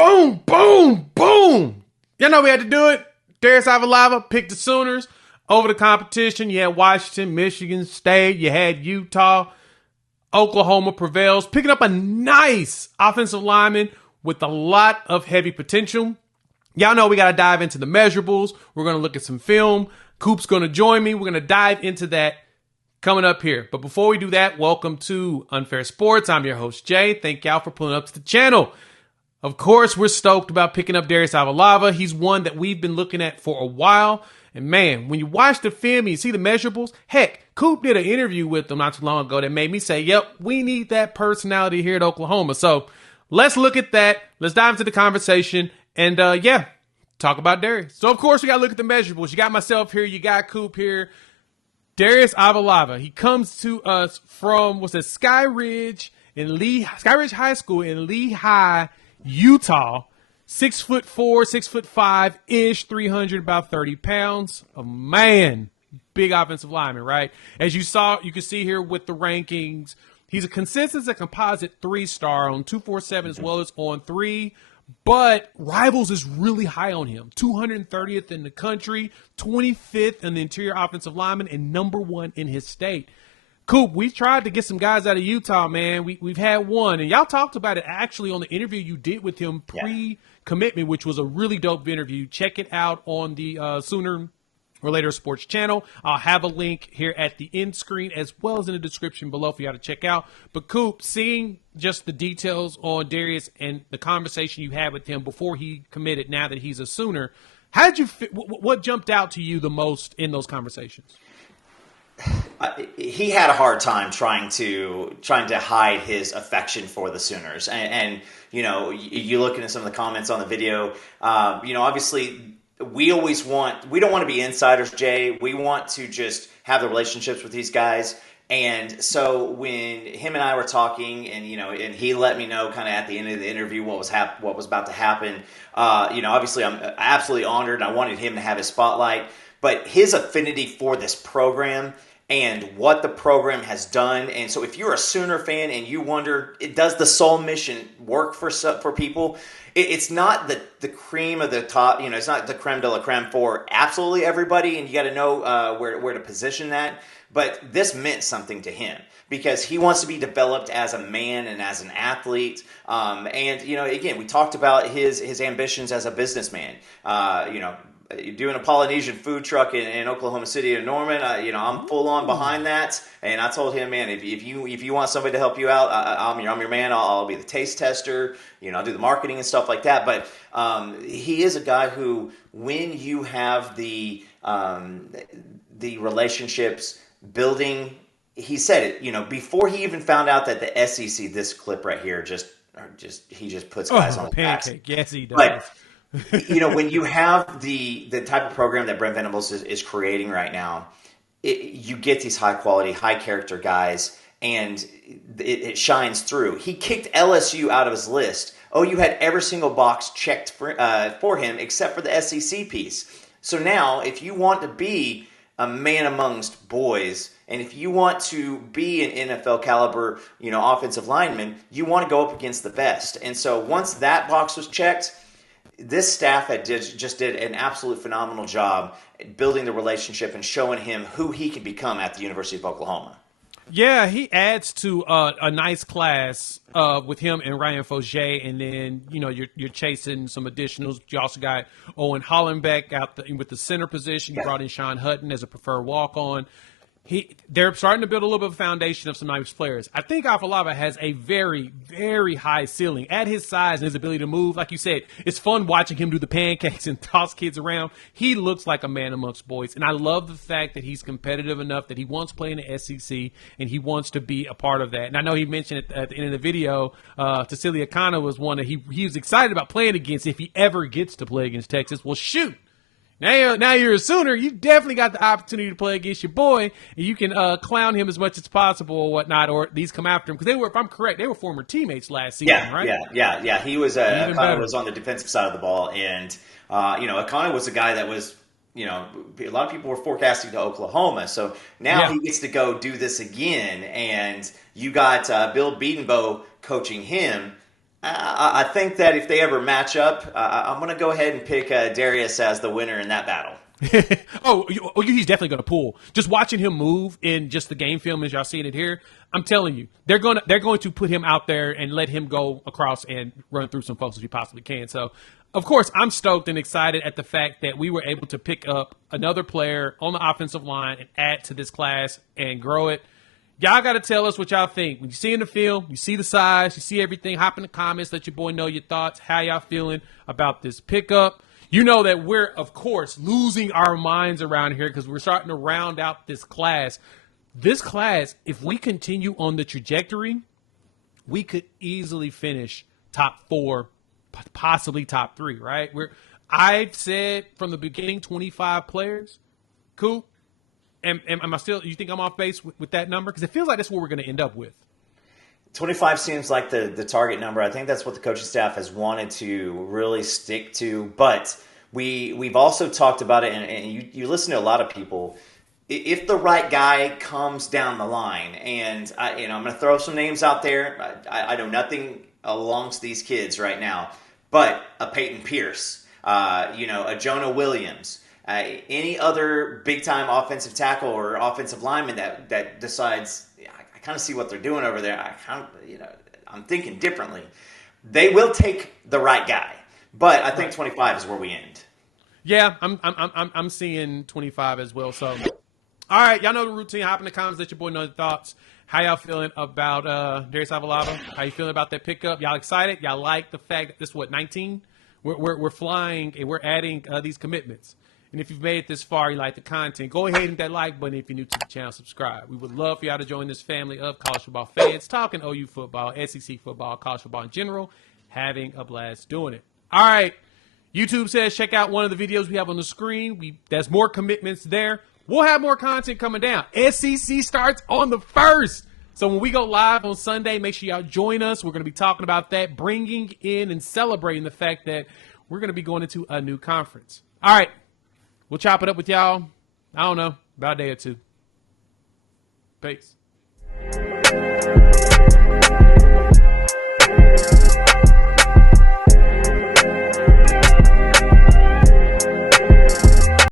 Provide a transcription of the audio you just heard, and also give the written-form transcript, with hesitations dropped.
Boom, boom, boom. You know we had to do it. Darius Afalava picked the Sooners over the competition. You had Washington, Michigan State. You had Utah. Oklahoma prevails, picking up a nice offensive lineman with a lot of heavy potential. Y'all know we got to dive into the measurables. We're going to look at some film. Coop's going to join me. We're going to dive into that coming up here. But before we do that, welcome to Unfair Sports. I'm your host, Jay. Thank y'all for pulling up to the channel. Of course, we're stoked about picking up Darius Afalava. He's one that we've been looking at for a while. And man, when you watch the film and you see the measurables, heck, Coop did an interview with him not too long ago that made me say, yep, we need that personality here at Oklahoma. So let's look at that. Let's dive into the conversation and talk about Darius. So of course we got to look at the measurables. You got myself here. You got Coop here. Darius Afalava. He comes to us from, Sky Ridge High School in Lehigh, Utah. 6'4", 6'5" 300, about 30 pounds. A man, big offensive lineman, right? As you can see here with the rankings, he's a consensus and composite 3-star on 247 as well as on 3. But Rivals is really high on him. 230th in the country, 25th in the interior offensive lineman, and number 1 in his state. Coop, we've tried to get some guys out of Utah, man. We've had one, and y'all talked about it actually on the interview you did with him pre-commitment, which was a really dope interview. Check it out on the Sooner or Later Sports channel. I'll have a link here at the end screen as well as in the description below for y'all to check out. But Coop, seeing just the details on Darius and the conversation you had with him before he committed, now that he's a Sooner, how did you? What jumped out to you the most in those conversations? He had a hard time trying to hide his affection for the Sooners, and you know, you look into some of the comments on the video. Obviously, we don't want to be insiders, Jay. We want to just have the relationships with these guys. And so when him and I were talking, and and he let me know kind of at the end of the interview what was about to happen. Obviously, I'm absolutely honored. I wanted him to have his spotlight, but his affinity for this program and what the program has done. And so if you're a Sooner fan and you wonder, does the soul mission work for people? It's not the cream of the top, it's not the creme de la creme for absolutely everybody, and you got to know where to position that. But this meant something to him because he wants to be developed as a man and as an athlete. Again, we talked about his ambitions as a businessman. Doing a Polynesian food truck in Oklahoma City and Norman, I'm full on behind that. And I told him, man, if you want somebody to help you out, I'm your man. I'll be the taste tester. I'll do the marketing and stuff like that. But he is a guy who, when you have the relationships building, he said it. Before he even found out that the SEC, this clip right here, he just puts guys on the pancake. Yes, he does. But, when you have the type of program that Brent Venables is creating right now, you get these high quality, high character guys, and it shines through. He kicked LSU out of his list. OU had every single box checked for him except for the SEC piece. So now, if you want to be a man amongst boys, and if you want to be an NFL caliber, offensive lineman, you want to go up against the best. And so once that box was checked, this staff just did an absolute phenomenal job building the relationship and showing him who he can become at the University of Oklahoma. Yeah, he adds to a nice class with him and Ryan Fogier, and then you're chasing some additionals. You also got Owen Hollenbeck out with the center position. You brought in Sean Hutton as a preferred walk-on. They're starting to build a little bit of a foundation of some nice players. I think Afalava has a very, very high ceiling. At his size and his ability to move, like you said, it's fun watching him do the pancakes and toss kids around. He looks like a man amongst boys, and I love the fact that he's competitive enough that he wants to play in the SEC, and he wants to be a part of that. And I know he mentioned at the end of the video, Cecilia Kana was one that he was excited about playing against if he ever gets to play against Texas. Well, shoot. Now you're a Sooner. You definitely got the opportunity to play against your boy, and you can clown him as much as possible or whatnot, or these come after him. Because if I'm correct, they were former teammates last season, right? Yeah. He was Akana was on the defensive side of the ball, and Akana was a guy that was, a lot of people were forecasting to Oklahoma. So now he gets to go do this again, and you got Bill Bedenbow coaching him. I think that if they ever match up, I'm going to go ahead and pick Darius as the winner in that battle. He's definitely going to pull. Just watching him move in just the game film as y'all seeing it here, I'm telling you, they're going to put him out there and let him go across and run through some folks as he possibly can. So, of course, I'm stoked and excited at the fact that we were able to pick up another player on the offensive line and add to this class and grow it. Y'all got to tell us what y'all think. When you see in the film, you see the size, you see everything, hop in the comments, let your boy know your thoughts, how y'all feeling about this pickup. You know that we're, of course, losing our minds around here because we're starting to round out this class. This class, if we continue on the trajectory, we could easily finish top 4, possibly top 3, right? I've said from the beginning 25 players. Cool. Am I still, you think I'm off base with that number? Because it feels like that's what we're going to end up with. 25 seems like the target number. I think that's what the coaching staff has wanted to really stick to. But we've also talked about it, and you listen to a lot of people. If the right guy comes down the line, and I'm going to throw some names out there. I know nothing amongst these kids right now, but a Peyton Pierce, a Jonah Williams, any other big-time offensive tackle or offensive lineman that decides, I kind of see what they're doing over there. I'm thinking differently. They will take the right guy, but I think 25 is where we end. Yeah, I'm seeing 25 as well. So, all right, y'all know the routine. Hop in the comments, let your boy know the thoughts. How y'all feeling about Darius Afalava? How you feeling about that pickup? Y'all excited? Y'all like the fact that this 19? We're flying and we're adding these commitments. And if you've made it this far, you like the content, go ahead and hit that like button. If you're new to the channel, subscribe. We would love for y'all to join this family of college football fans, talking OU football, SEC football, college football in general, having a blast doing it. All right. YouTube says check out one of the videos we have on the screen. There's more commitments there. We'll have more content coming down. SEC starts on the 1st. So when we go live on Sunday, make sure y'all join us. We're going to be talking about that, bringing in and celebrating the fact that we're going to be going into a new conference. All right. We'll chop it up with y'all, I don't know, about a day or two. Peace.